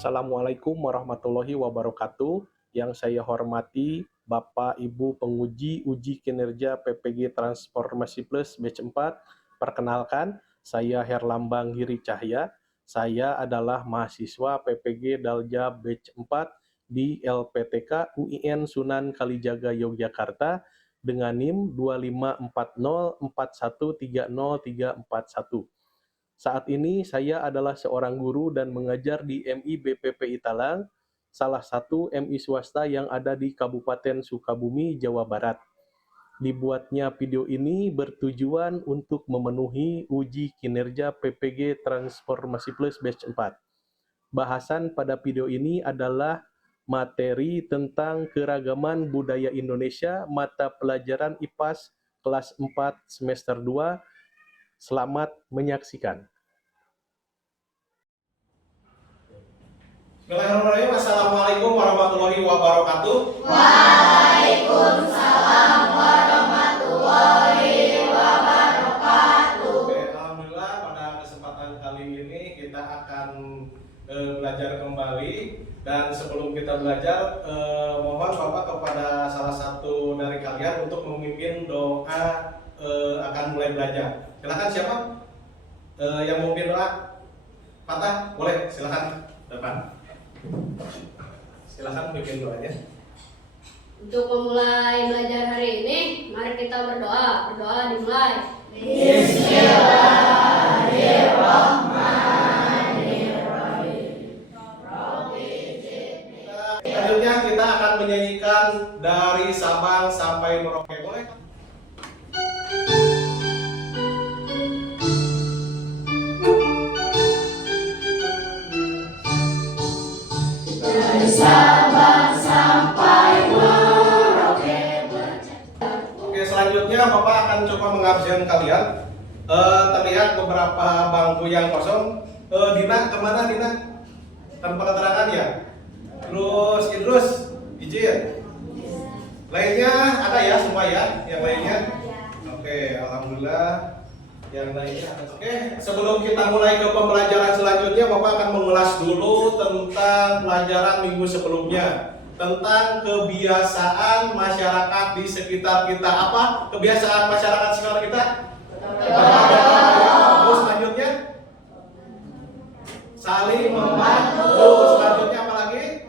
Assalamualaikum warahmatullahi wabarakatuh. Yang saya hormati Bapak Ibu penguji uji kinerja PPG Transformasi Plus Batch 4. Perkenalkan, saya Herlambang Hiri Cahya. Saya adalah mahasiswa PPG Dalja Batch 4 di LPTK UIN Sunan Kalijaga Yogyakarta dengan NIM 2540413031. Saat ini saya adalah seorang guru dan mengajar di MI BPPI Talang, salah satu MI swasta yang ada di Kabupaten Sukabumi, Jawa Barat. Dibuatnya video ini bertujuan untuk memenuhi uji kinerja PPG Transformasi Plus Batch 4. Bahasan pada video ini adalah materi tentang keragaman budaya Indonesia, mata pelajaran IPAS kelas 4 semester 2. Selamat menyaksikan. Bismillahirrahmanirrahim. Assalamualaikum warahmatullahi wabarakatuh. Waalaikumsalam warahmatullahi wabarakatuh. Oke, alhamdulillah pada kesempatan kali ini kita akan belajar kembali. Dan sebelum kita belajar, mohon Bapak kepada salah satu dari kalian untuk memimpin doa akan mulai belajar. Silakan siapa yang mau memimpin doa? Fatah, boleh, silakan depan. Silakan bikin doanya. Untuk memulai belajar hari ini, mari kita berdoa. Berdoa dimulai. Bismillahirrahmanirrahim. Selanjutnya kita akan menyanyikan dari Sabang sampai Merauke. Boleh? Oke, selanjutnya Bapak akan coba mengabsen kalian. Terlihat beberapa bangku yang kosong. Dina, kemana Dina? Tanpa keterangan ya? Terus Idrus, izin. Lainnya ada ya semua ya? Yang lainnya? Oke, alhamdulillah. Yang lainnya. Oke, sebelum kita mulai ke pembelajaran selanjutnya, Bapak akan mengulas dulu tentang pelajaran minggu sebelumnya. Tentang kebiasaan masyarakat di sekitar kita. Apa kebiasaan masyarakat di sekitar kita? Terus selanjutnya saling membantu. Selanjutnya apa lagi?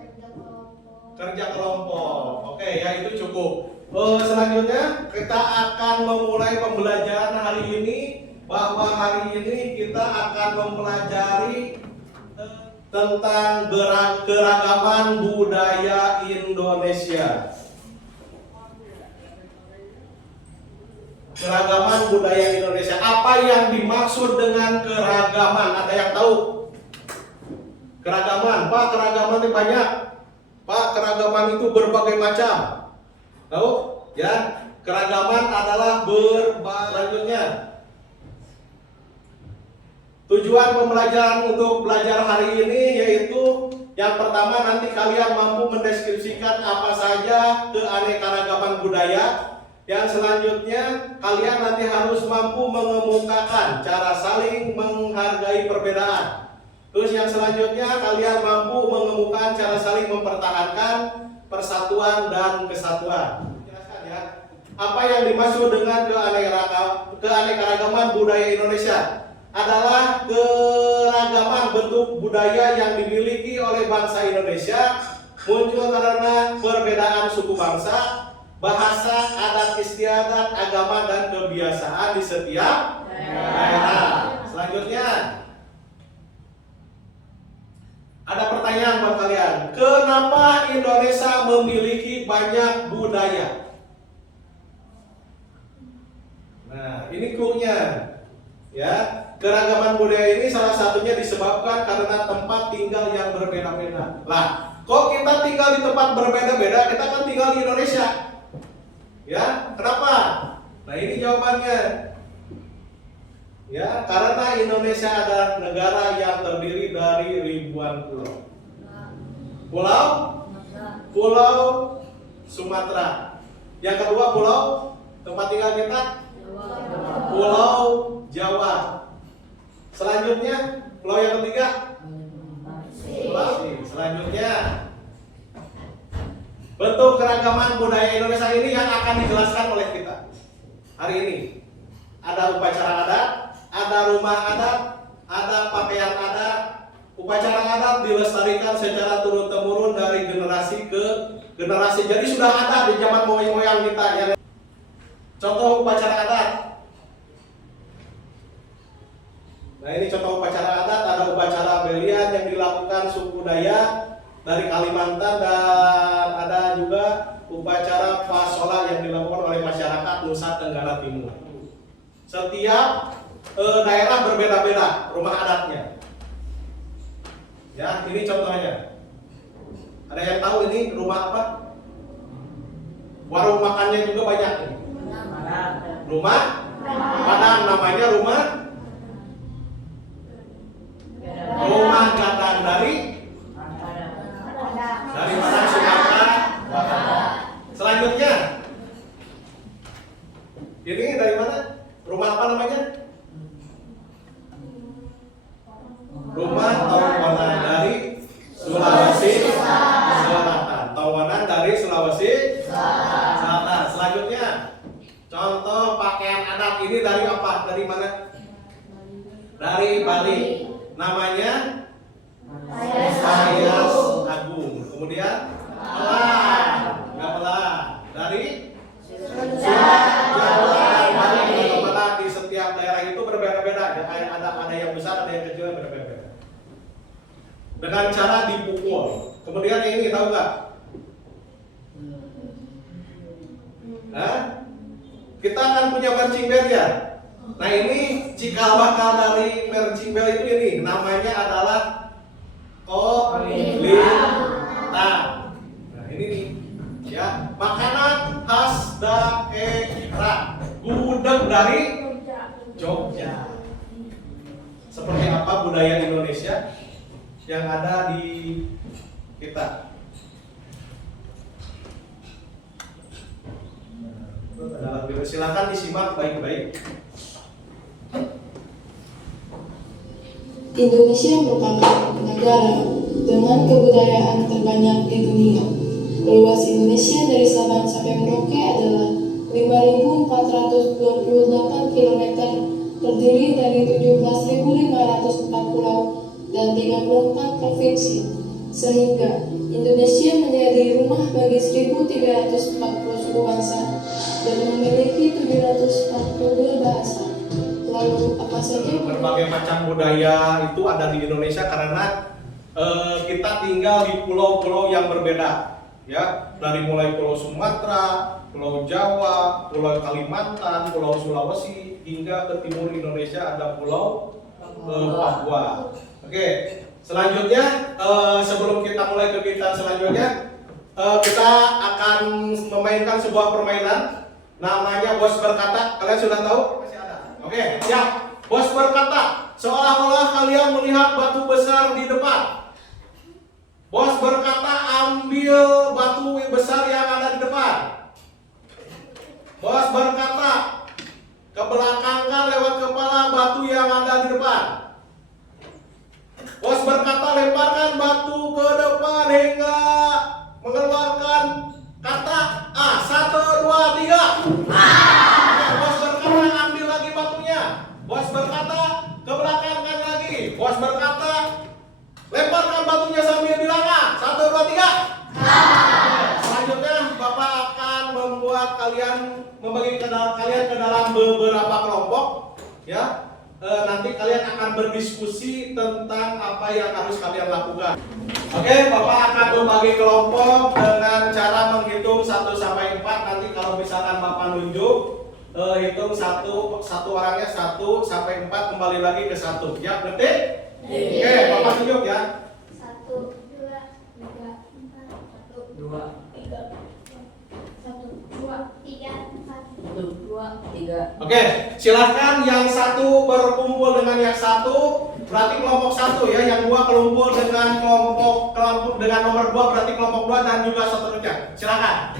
Kerja kelompok. Oke, ya itu cukup. Selanjutnya kita akan memulai pembelajaran hari ini. Bahwa hari ini kita akan mempelajari tentang keragaman budaya Indonesia. Keragaman budaya Indonesia. Apa yang dimaksud dengan keragaman? Ada yang tahu? Keragaman, Pak, keragaman itu banyak. Pak, keragaman itu berbagai macam. Tahu? Ya, keragaman adalah selanjutnya. Tujuan pembelajaran untuk belajar hari ini yaitu yang pertama nanti kalian mampu mendeskripsikan apa saja keanekaragaman budaya. Yang selanjutnya kalian nanti harus mampu mengemukakan cara saling menghargai perbedaan. Terus yang selanjutnya kalian mampu mengemukakan cara saling mempertahankan persatuan dan kesatuan. Jelaskan ya. Apa yang dimaksud dengan keanekaragaman budaya Indonesia? Adalah keragaman bentuk budaya yang dimiliki oleh bangsa Indonesia muncul karena perbedaan suku bangsa, bahasa, adat istiadat, agama, dan kebiasaan di setiap daerah. Selanjutnya ada pertanyaan buat kalian. Kenapa Indonesia memiliki banyak budaya? Nah, ini clue-nya. Ya, keragaman budaya ini salah satunya disebabkan karena tempat tinggal yang berbeda-beda. Lah, kok kita tinggal di tempat berbeda-beda? Kita kan tinggal di Indonesia. Ya, kenapa? Nah, ini jawabannya. Ya, karena Indonesia adalah negara yang terdiri dari ribuan pulau. Pulau Sumatera. Yang kedua pulau tempat tinggal kita Pulau Jawa. Selanjutnya pulau yang ketiga Selanjutnya, bentuk keragaman budaya Indonesia ini yang akan dijelaskan oleh kita hari ini. Ada upacara adat, ada rumah adat, ada pakaian adat. Upacara adat dilestarikan secara turun-temurun dari generasi ke generasi. Jadi sudah ada di zaman moyang-moyang kita ya. Contoh upacara adat. Nah, ini contoh upacara adat. Ada upacara belian yang dilakukan suku Dayak dari Kalimantan, dan ada juga upacara pasola yang dilakukan oleh masyarakat Nusa Tenggara Timur. Setiap daerah berbeda-beda rumah adatnya. Ya, ini contohnya. Ada yang tahu ini rumah apa? Warung makannya juga banyak ini. Rumah Padang, namanya rumah Gadang dari Padang, Sumatera Barat. Selanjutnya, ini dari mana? Rumah apa namanya? Rumah Tongkonan dari Sulawesi Selatan. Tongkonan dari Sulawesi Selatan. Selanjutnya, contoh pakaian adat ini dari apa? Dari mana? Dari Bali. Namanya Payas Agung. Kemudian Gamelan dari Jawa. Gamelan di setiap daerah itu berbeda-beda. Ada yang besar, ada yang kecil, berbeda-beda. Dengan cara dipukul. Kemudian ini tahu nggak? Kita akan punya marching band ya. Nah, ini cikal bakal dari marching band itu ini namanya adalah kolintang. Nah, ini nih ya, makanan khas daerah. Gudeg dari Jogja. Seperti apa budaya Indonesia yang ada di kita. Silakan disimak baik-baik. Indonesia merupakan negara dengan kebudayaan terbanyak di dunia. Luas Indonesia dari Sabang sampai Merauke adalah 5.428 km, terdiri dari 17.504 pulau dan 34 provinsi, sehingga Indonesia menjadi rumah bagi 1.340 suku bangsa dan memiliki 742 bahasa. Lalu apa saja berbagai macam budaya itu ada di Indonesia karena kita tinggal di pulau-pulau yang berbeda, ya, dari mulai Pulau Sumatera, Pulau Jawa, Pulau Kalimantan, Pulau Sulawesi, hingga ke timur Indonesia ada Pulau Papua. Oke, selanjutnya sebelum kita mulai kegiatan selanjutnya, kita akan memainkan sebuah permainan namanya Bos Berkata. Kalian sudah tahu? Masih ada. Oke, siap. Bos berkata, seolah-olah kalian melihat batu besar di depan. Bos berkata, ambil batu besar yang ada di depan. Bos berkata, kebelakangkan lewat kepala batu yang ada di depan. Bos berkata, lemparkan batu ke depan hingga mengeluarkan kata A. 1, 2, 3. Bos berkata, ambil lagi batunya. Bos berkata, kebelakangkan lagi. Bos berkata, lemparkan batunya sambil bilang A. 1, 2, 3. Selanjutnya Bapak akan membuat membagi kalian ke dalam beberapa kelompok, ya. Nanti kalian akan berdiskusi tentang apa yang harus kalian lakukan. Oke, Bapak akan membagi kelompok dengan cara menghitung 1 sampai 4. Nanti kalau misalkan Bapak nunjuk, hitung satu orangnya 1 sampai 4, kembali lagi ke 1. Ya, ngerti? Oke, Bapak tunjuk ya. 1, 2, 3, 4, 1, 2, 3, 1, 2, 3, 4, 1, 2, 3. Oke, silahkan yang 1 berkumpul dengan yang 1, berarti kelompok 1 ya. Yang 2 kelompok dengan nomor 2, berarti kelompok 2, dan juga seterusnya. Silakan.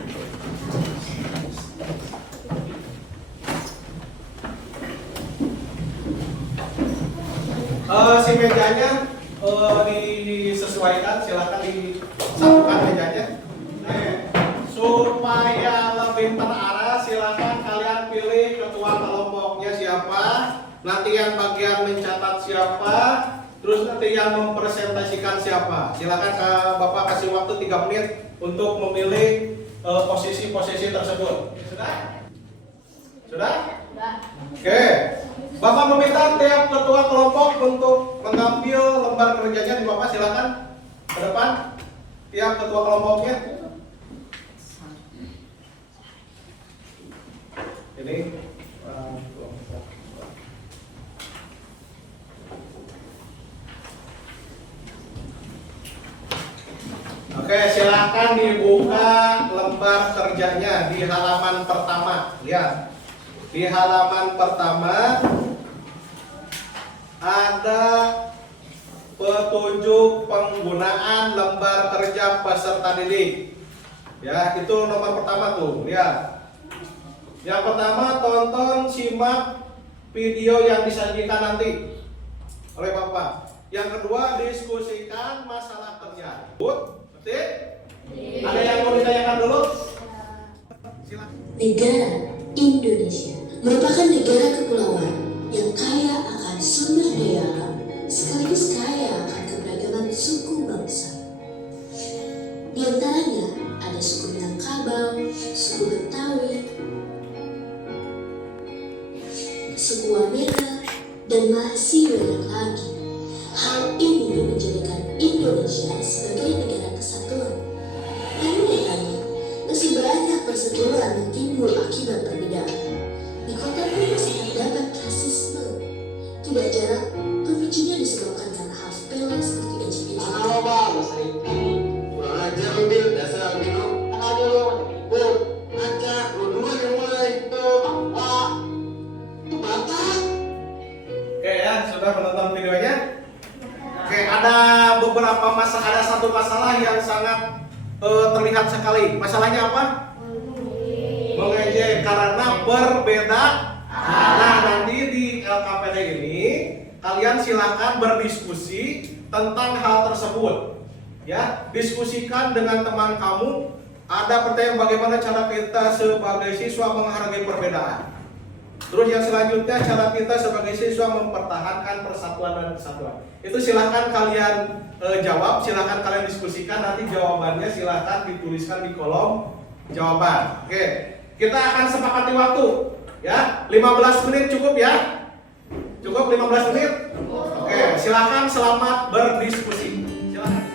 Si mejanya disesuaikan, silakan disatukan mejanya. Supaya lebih terarah, silakan kalian pilih ketua kelompoknya siapa, nanti yang bagian mencatat siapa, terus nanti yang mempresentasikan siapa. Silakan Bapak kasih waktu 3 menit untuk memilih posisi-posisi tersebut. Sudah? Sudah? Oke. Bapak meminta tiap ketua kelompok untuk mengambil lembar kerjanya di Bapak, silakan ke depan. Tiap ketua kelompoknya. Ini kelompok. Oke, silakan dibuka lembar kerjanya di halaman pertama. Lihat. Di halaman pertama ada petunjuk penggunaan lembar kerja peserta didik. Ya, itu nomor pertama tuh, lihat. Yang pertama, tonton, simak video yang disajikan nanti oleh Bapak. Yang kedua, diskusikan masalah kerja. Berarti? Ada yang mau ditanyakan dulu? Silakan. Negara Indonesia merupakan negara kepulauan yang kaya akan sumber daya alam, sekaligus kaya akan keberagaman suku bangsa. Di antaranya ada suku Minangkabau, suku Betawi, suku Wamena, dan masih banyak lagi. Hal ini menjadikan Indonesia sebagai negara kesatuan. Namun nyatanya, masih banyak perseteruan yang timbul akibat perbedaan. Di kota pun masih terdapat rasisme. Tidak jarang pemicunya disebabkan karena hal sepele seperti ejek-ejek. Kurang ajar lu Bil, dasar albino. Aja lu, Bil, acak, lu dulu yang mulai. Itu batak. Oke ya, sudah menonton videonya? Oke, ada satu masalah yang sangat terlihat sekali. Masalahnya apa? Mengejek karena berbeda. Nah, nanti di LKPD ini kalian silakan berdiskusi tentang hal tersebut. Ya, diskusikan dengan teman kamu. Ada pertanyaan bagaimana cara kita sebagai siswa menghargai perbedaan. Terus yang selanjutnya, cara kita sebagai siswa mempertahankan persatuan dan kesatuan. Itu silahkan kalian jawab, silahkan kalian diskusikan. Nanti jawabannya silahkan dituliskan di kolom jawaban. Oke, kita akan sepakati waktu. Ya, 15 menit cukup ya? Cukup 15 menit? Oke, silahkan selamat berdiskusi. Silahkan.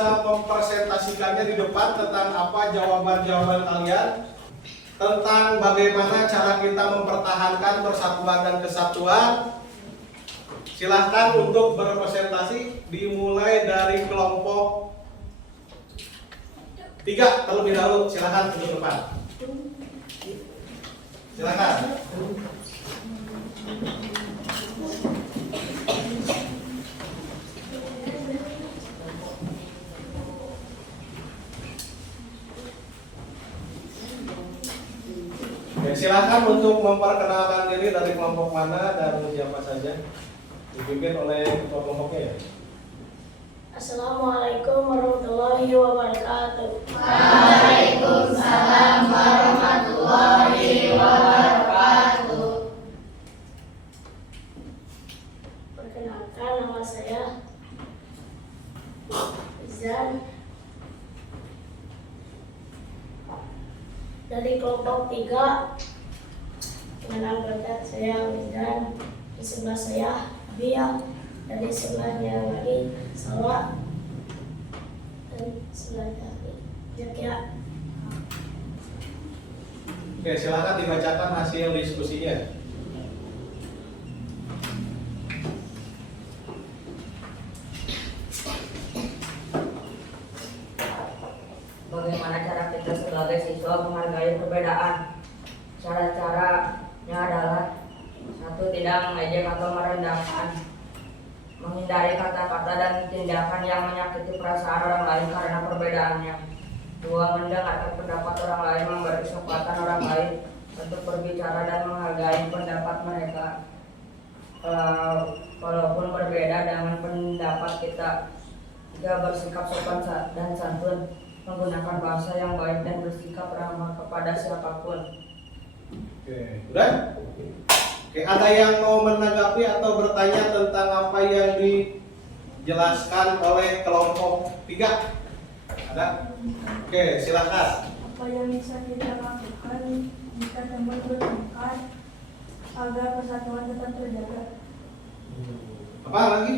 Mempresentasikannya di depan tentang apa jawaban-jawaban kalian tentang bagaimana cara kita mempertahankan persatuan dan kesatuan. Silahkan untuk berpresentasi, dimulai dari kelompok 3 terlebih dahulu. Silahkan ke depan. Silahkan. Silakan untuk memperkenalkan diri dari kelompok mana dan siapa saja. Dipimpin oleh ketua kelompoknya ya. Assalamualaikum warahmatullahi wabarakatuh. Waalaikumsalam warahmatullahi wabarakatuh. Perkenalkan, nama saya Izan dari kelompok 3. Dengan anggota saya Izan, di sebelah saya Bia, dari sebelahnya lagi Salwa, dan sebelahnya lagi Jakia. Oke, silakan dibacakan hasil diskusinya. perbedaan. Cara-caranya adalah: 1. Tidak mengejek atau merendahkan, menghindari kata-kata dan tindakan yang menyakiti perasaan orang lain karena perbedaannya. 2. Mendengarkan pendapat orang lain, memberi kesempatan orang lain untuk berbicara dan menghargai pendapat mereka. Walaupun berbeda dengan pendapat kita, 3. Bersikap sopan dan santun, menggunakan bahasa yang baik dan bersikap ramah kepada siapapun. Oke, udah? Oke, ada yang mau menanggapi atau bertanya tentang apa yang dijelaskan oleh kelompok 3? Ada? Oke, silakan. Apa yang bisa kita lakukan jika teman bertengkar agar persatuan tetap terjaga? Apa lagi?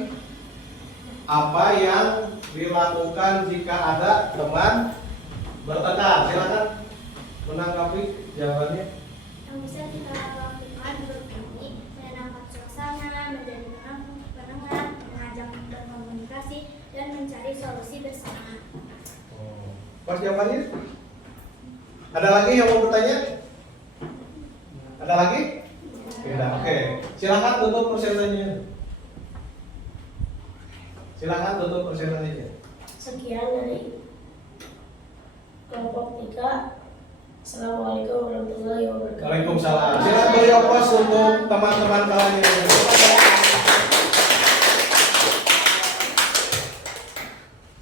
Apa yang dilakukan jika ada teman bertengkar? Silakan menanggapi jawabannya. Yang bisa kita lakukan begini: menenangkan suasana, menjadi penengah, mengajak berkomunikasi, dan mencari solusi bersama. Pas jawabannya? Ada lagi yang mau bertanya? Ada lagi? Tidak. Oke. Silakan tutup persentasenya. Silakan tutup persentasenya. Sekian dari kelompok 3. Assalamualaikum warahmatullahi wabarakatuh. Waalaikumsalam. Silakan beri aplaus untuk teman-teman kalian.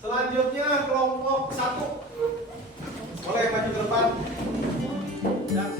Selanjutnya kelompok 1. Boleh maju ke depan. Dan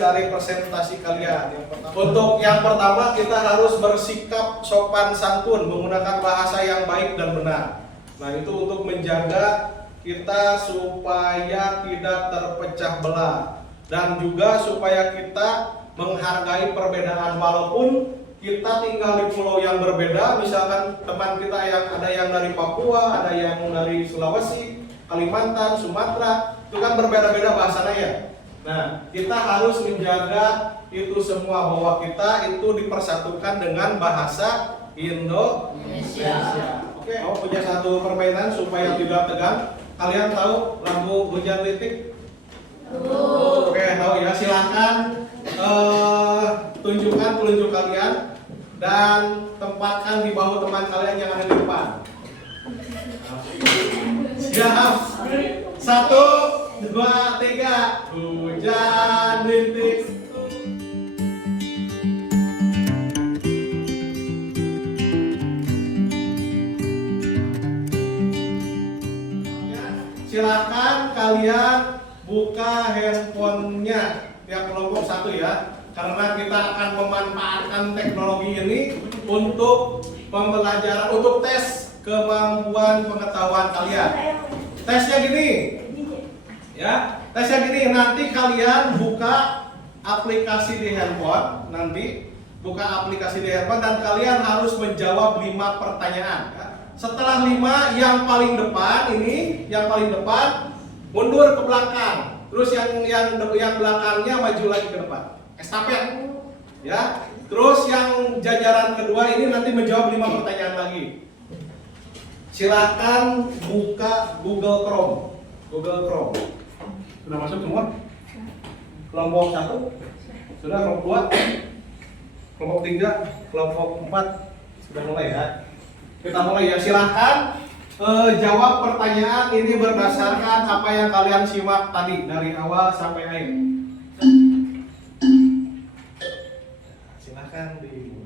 dari presentasi kalian. Untuk yang pertama, kita harus bersikap sopan santun, menggunakan bahasa yang baik dan benar. Nah, itu untuk menjaga kita supaya tidak terpecah belah, dan juga supaya kita menghargai perbedaan. Walaupun kita tinggal di pulau yang berbeda, misalkan teman kita yang ada yang dari Papua, ada yang dari Sulawesi, Kalimantan, Sumatera, itu kan berbeda-beda bahasanya ya. Nah, kita harus menjaga itu semua, bahwa kita itu dipersatukan dengan bahasa Indonesia. Oke, mau punya satu permainan supaya tidak tegang. Kalian tahu lagu Hujan Titik? Oke, tahu ya. Silahkan tunjukkan telunjuk kalian dan tempatkan di bahu teman kalian yang ada di depan. Siap. 1, 2, 3. Hujan rintik. Silakan kalian buka handphonenya tiap kelompok satu ya, karena kita akan memanfaatkan teknologi ini untuk pembelajaran, untuk tes kemampuan pengetahuan kalian. Tesnya gini, ya, tesnya gini. Nanti kalian buka aplikasi di handphone, nanti buka aplikasi di handphone dan kalian harus menjawab 5 pertanyaan. Ya. Setelah 5, yang paling depan ini, yang paling depan mundur ke belakang. Terus yang belakangnya maju lagi ke depan. Estafet. Ya. Terus yang jajaran kedua ini nanti menjawab 5 pertanyaan lagi. Silakan buka Google Chrome. Google Chrome. Sudah masuk semua? Kelompok 1? Sudah kelompok 2? Kelompok 3? Kelompok 4? Sudah mulai ya? Kita mulai ya. Silakan jawab pertanyaan ini berdasarkan apa yang kalian simak tadi dari awal sampai akhir. Silakan dimulai.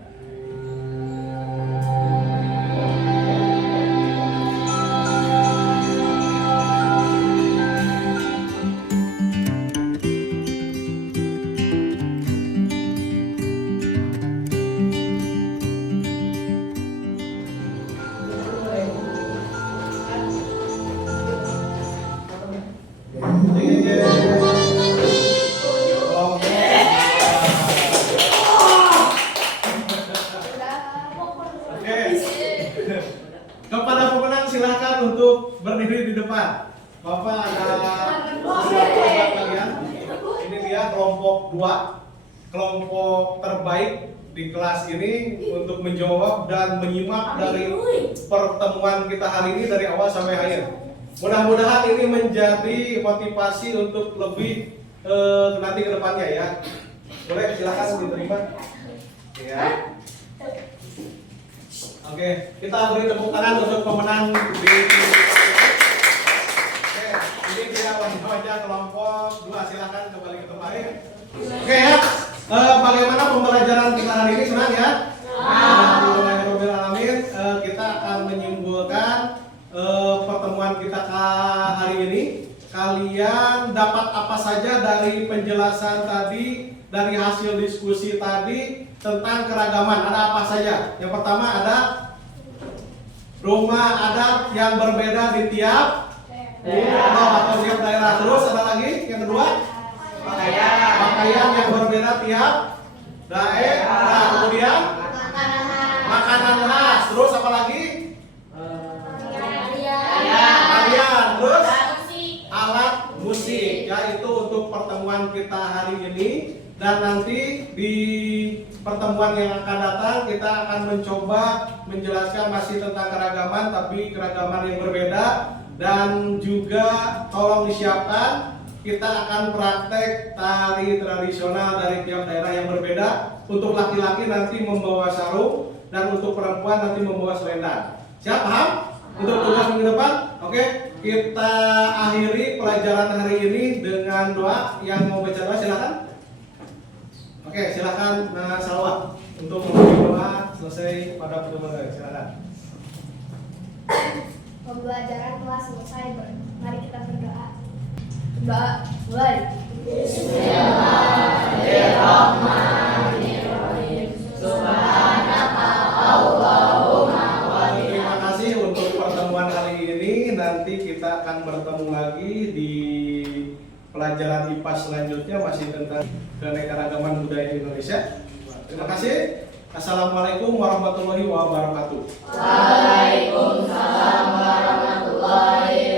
Kepada pemenang silahkan untuk berdiri di depan. Bapak ada kalian. Ini dia kelompok 2, kelompok terbaik di kelas ini untuk menjawab dan menyimak dari pertemuan kita hari ini dari awal sampai akhir. Mudah-mudahan ini menjadi motivasi untuk lebih nanti ke depannya ya. Boleh silakan diterima. Ya. Oke, kita beri tepuk tangan untuk pemenang di Oke, ini dia wajah-wajah kelompok 2, silakan kembali ke tempat. Oke ya, bagaimana pembelajaran kita hari ini, senang ya? Alhamdulillahirobbilalamin. Kita akan menyimpulkan pertemuan kita hari ini. Kalian dapat apa saja dari penjelasan tadi, dari hasil diskusi tadi tentang keragaman? Ada apa saja? Yang pertama ada rumah adat yang berbeda di tiap daerah atau tiap daerah. Terus ada lagi yang kedua, pakaian yang berbeda tiap daerah. Kemudian makanan khas. Terus apa lagi? Tarian. Terus alat musik. Ya, itu untuk pertemuan kita hari ini. Dan nanti di pertemuan yang akan datang kita akan mencoba menjelaskan masih tentang keragaman, tapi keragaman yang berbeda. Dan juga tolong disiapkan, kita akan praktek tari tradisional dari tiap daerah yang berbeda. Untuk laki-laki nanti membawa sarung dan untuk perempuan nanti membawa selendang. Siap, paham? Untuk tugas minggu depan? Oke, kita akhiri pelajaran hari ini dengan doa. Yang mau baca doa silakan. Oke, silakan Salwa untuk memberi doa selesai pada pertemuan ini. Silakan. Pembelajaran telah selesai. Mari kita berdoa. Berdoa mulai. Bismillahirrahmanirrahim. Subhanaka Allahumma wa bihamdika. Terima kasih untuk pertemuan hari ini. Nanti kita akan bertemu lagi di pelajaran IPA selanjutnya masih tentang keanekaragaman budaya Indonesia. Terima kasih. Assalamualaikum warahmatullahi wabarakatuh. Waalaikumsalam warahmatullahi wabarakatuh.